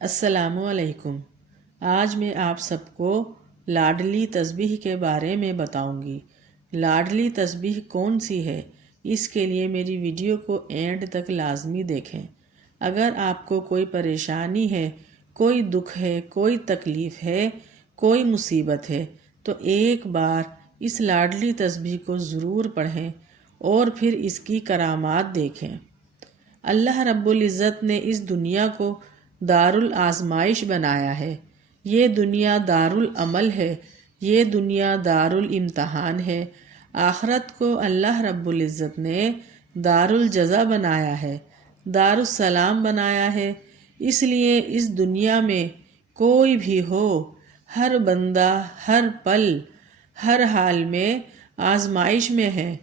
السلام علیکم۔ آج میں آپ سب کو لاڈلی تسبیح کے بارے میں بتاؤں گی۔ لاڈلی تسبیح کون سی ہے، اس کے لیے میری ویڈیو کو اینڈ تک لازمی دیکھیں۔ اگر آپ کو کوئی پریشانی ہے، کوئی دکھ ہے، کوئی تکلیف ہے، کوئی مصیبت ہے تو ایک بار اس لاڈلی تسبیح کو ضرور پڑھیں اور پھر اس کی کرامات دیکھیں۔ اللہ رب العزت نے اس دنیا کو دارالآزمائش بنایا ہے۔ یہ دنیا دارالعمل ہے، یہ دنیا دارالامتحان ہے۔ آخرت کو اللہ رب العزت نے دارالجزا بنایا ہے، دارالسلام بنایا ہے۔ اس لیے اس دنیا میں کوئی بھی ہو، ہر بندہ ہر پل ہر حال میں آزمائش میں ہے۔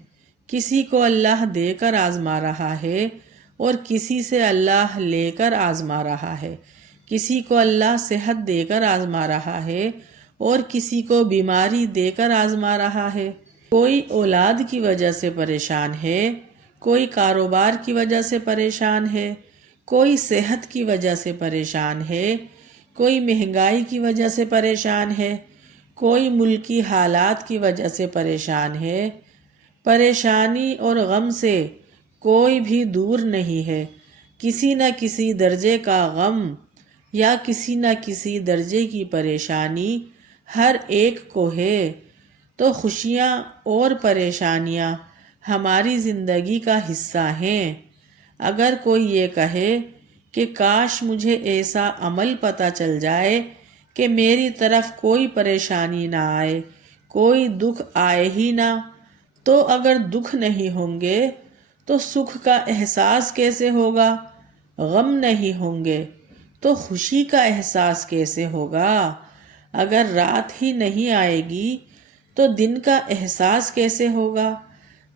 کسی کو اللہ دے کر آزما رہا ہے اور کسی سے اللہ لے کر آزما رہا ہے۔ کسی کو اللہ صحت دے کر آزما رہا ہے اور کسی کو بیماری دے کر آزما رہا ہے۔ کوئی اولاد کی وجہ سے پریشان ہے، کوئی کاروبار کی وجہ سے پریشان ہے، کوئی صحت کی وجہ سے پریشان ہے، کوئی مہنگائی کی وجہ سے پریشان ہے، کوئی ملکی حالات کی وجہ سے پریشان ہے۔ پریشانی اور غم سے کوئی بھی دور نہیں ہے۔ کسی نہ کسی درجے کا غم یا کسی نہ کسی درجے کی پریشانی ہر ایک کو ہے۔ تو خوشیاں اور پریشانیاں ہماری زندگی کا حصہ ہیں۔ اگر کوئی یہ کہے کہ کاش مجھے ایسا عمل پتہ چل جائے کہ میری طرف کوئی پریشانی نہ آئے، کوئی دکھ آئے ہی نہ، تو اگر دکھ نہیں ہوں گے تو سکھ کا احساس کیسے ہوگا؟ غم نہیں ہوں گے تو خوشی کا احساس کیسے ہوگا؟ اگر رات ہی نہیں آئے گی تو دن کا احساس کیسے ہوگا؟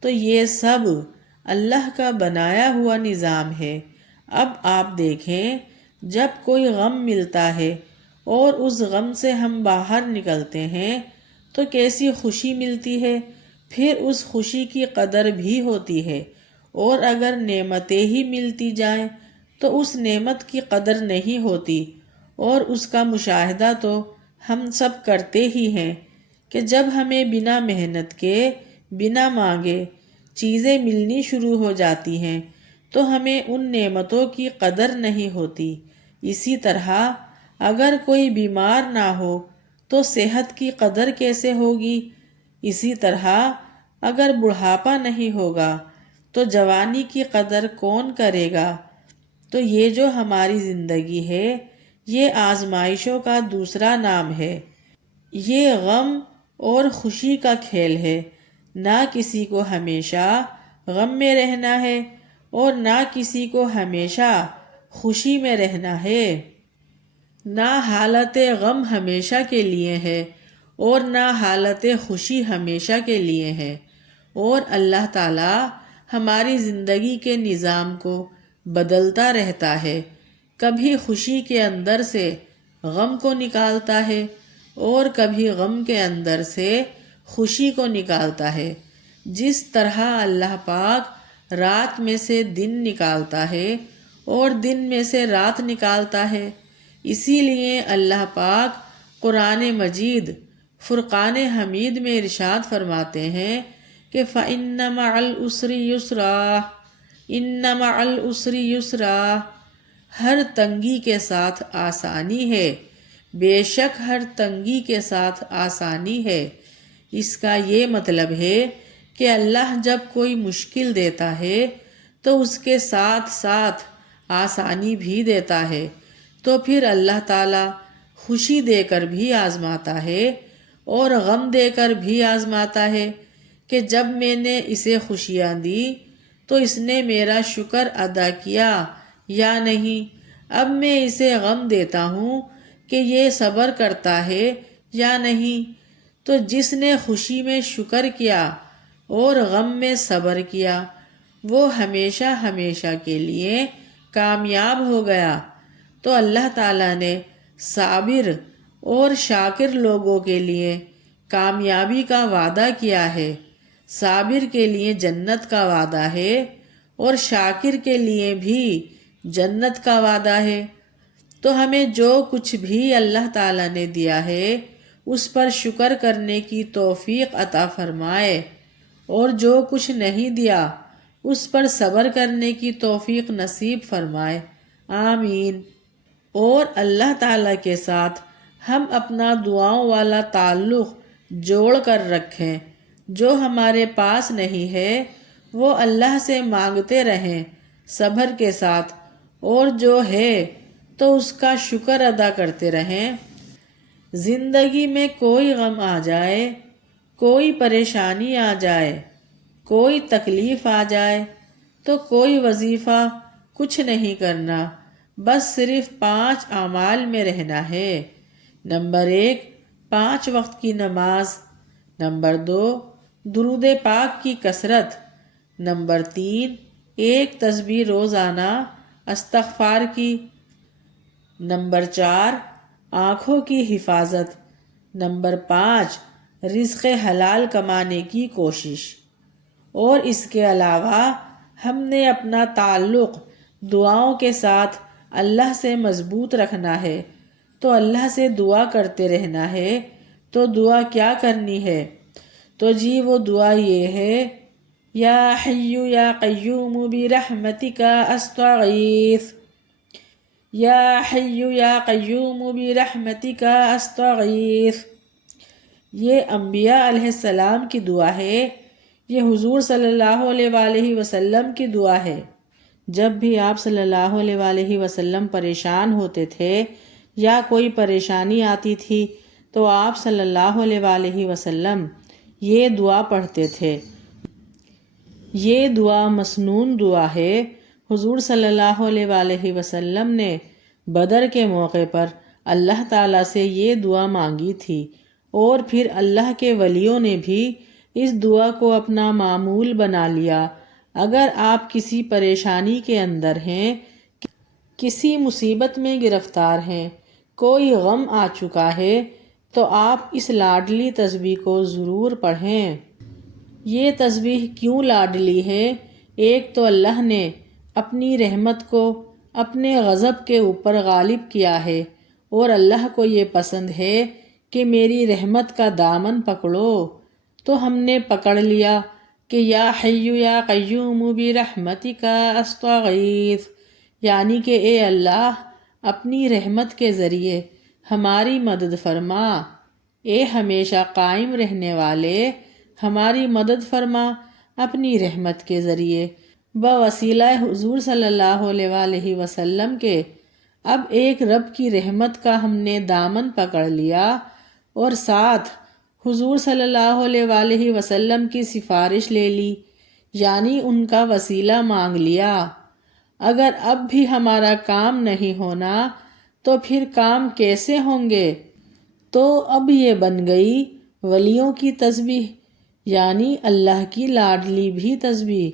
تو یہ سب اللہ کا بنایا ہوا نظام ہے۔ اب آپ دیکھیں، جب کوئی غم ملتا ہے اور اس غم سے ہم باہر نکلتے ہیں تو کیسی خوشی ملتی ہے، پھر اس خوشی کی قدر بھی ہوتی ہے۔ اور اگر نعمتیں ہی ملتی جائیں تو اس نعمت کی قدر نہیں ہوتی۔ اور اس کا مشاہدہ تو ہم سب کرتے ہی ہیں کہ جب ہمیں بنا محنت کے، بنا مانگے چیزیں ملنی شروع ہو جاتی ہیں تو ہمیں ان نعمتوں کی قدر نہیں ہوتی۔ اسی طرح اگر کوئی بیمار نہ ہو تو صحت کی قدر کیسے ہوگی؟ اسی طرح اگر بڑھاپا نہیں ہوگا تو جوانی کی قدر کون کرے گا؟ تو یہ جو ہماری زندگی ہے، یہ آزمائشوں کا دوسرا نام ہے۔ یہ غم اور خوشی کا کھیل ہے۔ نہ کسی کو ہمیشہ غم میں رہنا ہے اور نہ کسی کو ہمیشہ خوشی میں رہنا ہے۔ نہ حالت غم ہمیشہ کے لیے ہے اور نہ حالت خوشی ہمیشہ کے لیے ہے۔ اور اللہ تعالیٰ ہماری زندگی کے نظام کو بدلتا رہتا ہے۔ کبھی خوشی کے اندر سے غم کو نکالتا ہے اور کبھی غم کے اندر سے خوشی کو نکالتا ہے۔ جس طرح اللہ پاک رات میں سے دن نکالتا ہے اور دن میں سے رات نکالتا ہے، اسی لیے اللہ پاک قرآن مجید فرقان حمید میں ارشاد فرماتے ہیں کہ فَإِنَّ مَعَ الْعُسْرِ يُسْرًا، إِنَّ مَعَ الْعُسْرِ يُسْرًا، ہر تنگی کے ساتھ آسانی ہے، بے شک ہر تنگی کے ساتھ آسانی ہے۔ اس کا یہ مطلب ہے کہ اللہ جب کوئی مشکل دیتا ہے تو اس کے ساتھ ساتھ آسانی بھی دیتا ہے۔ تو پھر اللہ تعالیٰ خوشی دے کر بھی آزماتا ہے اور غم دے کر بھی آزماتا ہے کہ جب میں نے اسے خوشیاں دی تو اس نے میرا شکر ادا کیا یا نہیں۔ اب میں اسے غم دیتا ہوں کہ یہ صبر کرتا ہے یا نہیں۔ تو جس نے خوشی میں شکر کیا اور غم میں صبر کیا وہ ہمیشہ ہمیشہ کے لیے کامیاب ہو گیا۔ تو اللہ تعالیٰ نے صابر اور شاکر لوگوں کے لیے کامیابی کا وعدہ کیا ہے۔ صابر کے لیے جنت کا وعدہ ہے اور شاکر کے لیے بھی جنت کا وعدہ ہے۔ تو ہمیں جو کچھ بھی اللہ تعالیٰ نے دیا ہے اس پر شکر کرنے کی توفیق عطا فرمائے، اور جو کچھ نہیں دیا اس پر صبر کرنے کی توفیق نصیب فرمائے، آمین۔ اور اللہ تعالیٰ کے ساتھ ہم اپنا دعاؤں والا تعلق جوڑ کر رکھیں۔ جو ہمارے پاس نہیں ہے وہ اللہ سے مانگتے رہیں صبر کے ساتھ، اور جو ہے تو اس کا شکر ادا کرتے رہیں۔ زندگی میں کوئی غم آ جائے، کوئی پریشانی آ جائے، کوئی تکلیف آ جائے تو کوئی وظیفہ کچھ نہیں کرنا، بس صرف 5 اعمال میں رہنا ہے۔ نمبر 1، 5 وقت کی نماز۔ نمبر 2، درود پاک کی کثرت۔ نمبر 3، 1 تسبیح روزانہ استغفار کی۔ نمبر 4، آنکھوں کی حفاظت۔ نمبر 5، رزق حلال کمانے کی کوشش۔ اور اس کے علاوہ ہم نے اپنا تعلق دعاؤں کے ساتھ اللہ سے مضبوط رکھنا ہے، تو اللہ سے دعا کرتے رہنا ہے۔ تو دعا کیا کرنی ہے؟ تو جی وہ دعا یہ ہے، یا حی یا قیوم برحمتک استغیث، یا حی یا قیوم برحمتک استغیث۔ یہ انبیاء علیہ السلام کی دعا ہے، یہ حضور صلی اللہ علیہ وآلہ وسلم کی دعا ہے۔ جب بھی آپ صلی اللہ علیہ وآلہ وسلم پریشان ہوتے تھے یا کوئی پریشانی آتی تھی تو آپ صلی اللہ علیہ وآلہ وسلم یہ دعا پڑھتے تھے۔ یہ دعا مسنون دعا ہے۔ حضور صلی اللہ علیہ وآلہ وسلم نے بدر کے موقع پر اللہ تعالیٰ سے یہ دعا مانگی تھی، اور پھر اللہ کے ولیوں نے بھی اس دعا کو اپنا معمول بنا لیا۔ اگر آپ کسی پریشانی کے اندر ہیں، کسی مصیبت میں گرفتار ہیں، کوئی غم آ چکا ہے، تو آپ اس لاڈلی تسبیح کو ضرور پڑھیں۔ یہ تسبیح کیوں لاڈلی ہے؟ ایک تو اللہ نے اپنی رحمت کو اپنے غضب کے اوپر غالب کیا ہے، اور اللہ کو یہ پسند ہے کہ میری رحمت کا دامن پکڑو، تو ہم نے پکڑ لیا کہ یا حی یا قیوم برحمتک استغیث، یعنی کہ اے اللہ اپنی رحمت کے ذریعے ہماری مدد فرما، اے ہمیشہ قائم رہنے والے ہماری مدد فرما اپنی رحمت کے ذریعے۔ بوسیلہ حضور صلی اللہ علیہ وآلہ وسلم کے اب ایک رب کی رحمت کا ہم نے دامن پکڑ لیا، اور ساتھ حضور صلی اللہ علیہ وآلہ وسلم کی سفارش لے لی، یعنی ان کا وسیلہ مانگ لیا۔ اگر اب بھی ہمارا کام نہیں ہونا تو پھر کام کیسے ہوں گے؟ تو اب یہ بن گئی ولیوں کی تسبیح، یعنی اللہ کی لاڈلی بھی تسبیح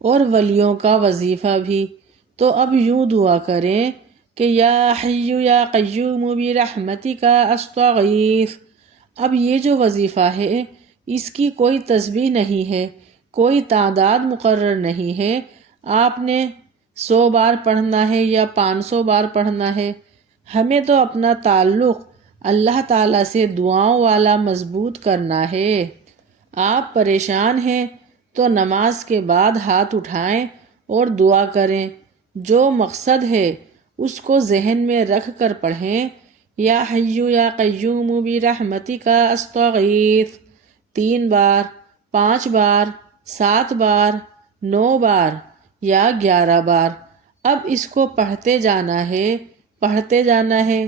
اور ولیوں کا وظیفہ بھی۔ تو اب یوں دعا کریں کہ یا حی یا قیوم برحمتک استغیث۔ اب یہ جو وظیفہ ہے اس کی کوئی تسبیح نہیں ہے، کوئی تعداد مقرر نہیں ہے، آپ نے 100 بار پڑھنا ہے یا 500 بار پڑھنا ہے۔ ہمیں تو اپنا تعلق اللہ تعالیٰ سے دعاؤں والا مضبوط کرنا ہے۔ آپ پریشان ہیں تو نماز کے بعد ہاتھ اٹھائیں اور دعا کریں، جو مقصد ہے اس کو ذہن میں رکھ کر پڑھیں۔ یا حی یا قیوم برحمتک استغیث 3 بار، 5 بار، 7 بار، 9 بار یا 11 بار۔ اب اس کو پڑھتے جانا ہے، پڑھتے جانا ہے۔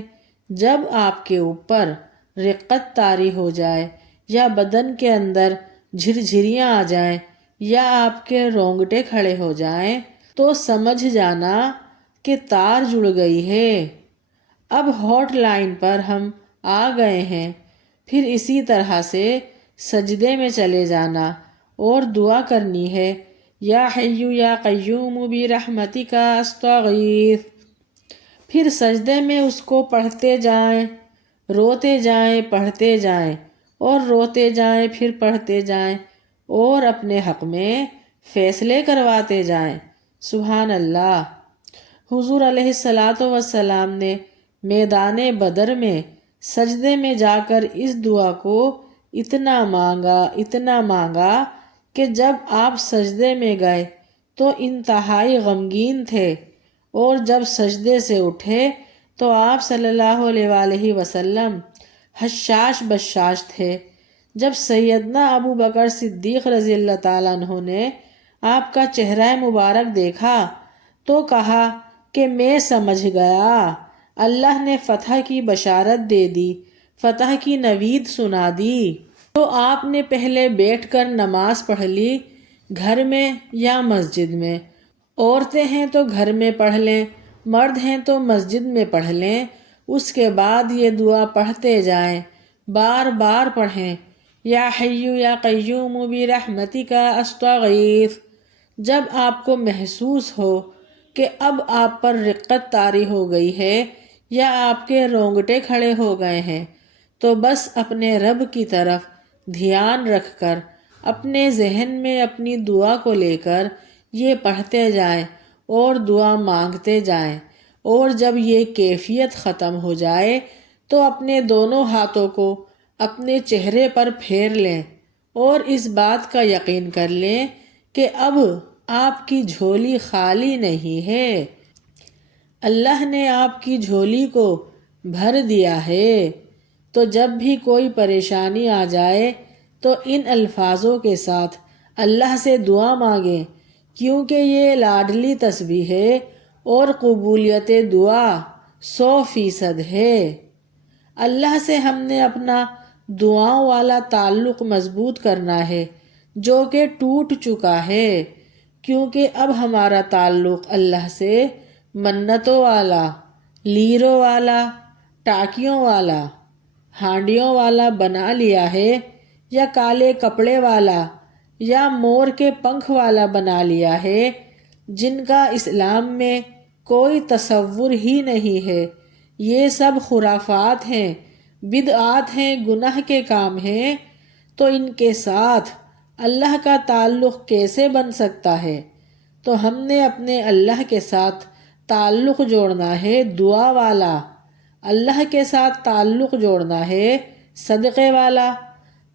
جب آپ کے اوپر رقت طاری ہو جائے یا بدن کے اندر جھرجھریاں آ جائیں یا آپ کے رونگٹے کھڑے ہو جائیں تو سمجھ جانا کہ تار جڑ گئی ہے۔ اب ہاٹ لائن پر ہم آ گئے ہیں۔ پھر اسی طرح سے سجدے میں چلے جانا اور دعا کرنی ہے، یا حی یا قیوم برحمتک استغیث۔ پھر سجدے میں اس کو پڑھتے جائیں، روتے جائیں، پڑھتے جائیں، اور روتے جائیں، پھر پڑھتے جائیں، اور اپنے حق میں فیصلے کرواتے جائیں۔ سبحان اللہ۔ حضور علیہ الصلاۃ والسلام نے میدان بدر میں سجدے میں جا کر اس دعا کو اتنا مانگا کہ جب آپ سجدے میں گئے تو انتہائی غمگین تھے، اور جب سجدے سے اٹھے تو آپ صلی اللہ علیہ وآلہ وسلم حشاش بشاش تھے۔ جب سیدنا ابو بکر صدیق رضی اللہ تعالیٰ عنہ نے آپ کا چہرہ مبارک دیکھا تو کہا کہ میں سمجھ گیا، اللہ نے فتح کی بشارت دے دی، فتح کی نوید سنا دی۔ تو آپ نے پہلے بیٹھ کر نماز پڑھ لی، گھر میں یا مسجد میں۔ عورتیں ہیں تو گھر میں پڑھ لیں، مرد ہیں تو مسجد میں پڑھ لیں۔ اس کے بعد یہ دعا پڑھتے جائیں، بار بار پڑھیں، یا حیو یا قیوم برحمتک استغیث۔ جب آپ کو محسوس ہو کہ اب آپ پر رقت طاری ہو گئی ہے یا آپ کے رونگٹے کھڑے ہو گئے ہیں تو بس اپنے رب کی طرف دھیان رکھ کر اپنے ذہن میں اپنی دعا کو لے کر یہ پڑھتے جائیں اور دعا مانگتے جائیں، اور جب یہ کیفیت ختم ہو جائے تو اپنے دونوں ہاتھوں کو اپنے چہرے پر پھیر لیں اور اس بات کا یقین کر لیں کہ اب آپ کی جھولی خالی نہیں ہے، اللہ نے آپ کی جھولی کو بھر دیا ہے۔ تو جب بھی کوئی پریشانی آ جائے تو ان الفاظوں کے ساتھ اللہ سے دعا مانگیں، کیونکہ یہ لاڈلی تسبیح ہے اور قبولیت دعا 100% ہے۔ اللہ سے ہم نے اپنا دعاؤں والا تعلق مضبوط کرنا ہے جو کہ ٹوٹ چکا ہے، کیونکہ اب ہمارا تعلق اللہ سے منتوں والا، لیروں والا، ٹاکیوں والا، ہانڈیوں والا بنا لیا ہے، یا کالے کپڑے والا یا مور کے پنکھ والا بنا لیا ہے، جن کا اسلام میں کوئی تصور ہی نہیں ہے۔ یہ سب خرافات ہیں، بدعات ہیں، گناہ کے کام ہیں، تو ان کے ساتھ اللہ کا تعلق کیسے بن سکتا ہے؟ تو ہم نے اپنے اللہ کے ساتھ تعلق جوڑنا ہے دعا والا، اللہ کے ساتھ تعلق جوڑنا ہے صدقے والا۔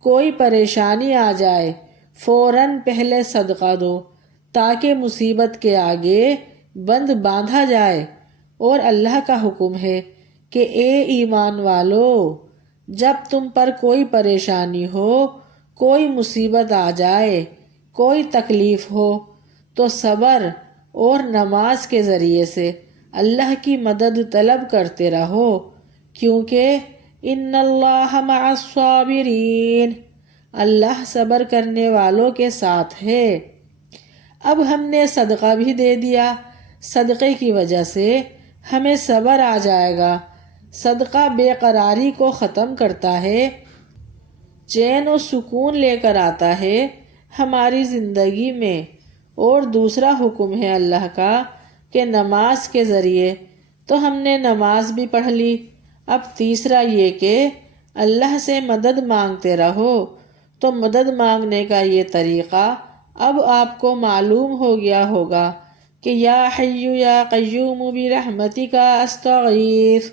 کوئی پریشانی آ جائے فوراً پہلے صدقہ دو تاکہ مصیبت کے آگے بند باندھا جائے۔ اور اللہ کا حکم ہے کہ اے ایمان والو، جب تم پر کوئی پریشانی ہو، کوئی مصیبت آ جائے، کوئی تکلیف ہو تو صبر اور نماز کے ذریعے سے اللہ کی مدد طلب کرتے رہو، کیونکہ ان اللہ مع الصابرین، اللہ صبر کرنے والوں کے ساتھ ہے۔ اب ہم نے صدقہ بھی دے دیا، صدقے کی وجہ سے ہمیں صبر آ جائے گا۔ صدقہ بے قراری کو ختم کرتا ہے، چین و سکون لے کر آتا ہے ہماری زندگی میں۔ اور دوسرا حکم ہے اللہ کا کہ نماز کے ذریعے، تو ہم نے نماز بھی پڑھ لی۔ اب تیسرا یہ کہ اللہ سے مدد مانگتے رہو، تو مدد مانگنے کا یہ طریقہ اب آپ کو معلوم ہو گیا ہوگا کہ یا حیو یا قیوم برحمتک استغیث،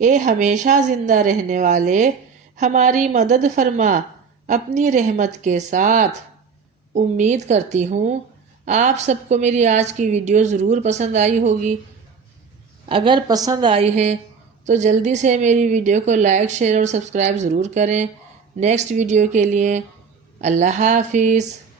اے ہمیشہ زندہ رہنے والے ہماری مدد فرما اپنی رحمت کے ساتھ۔ امید کرتی ہوں آپ سب کو میری آج کی ویڈیو ضرور پسند آئی ہوگی۔ اگر پسند آئی ہے تو جلدی سے میری ویڈیو کو لائک، شیئر اور سبسکرائب ضرور کریں۔ نیکسٹ ویڈیو کے لیے اللہ حافظ۔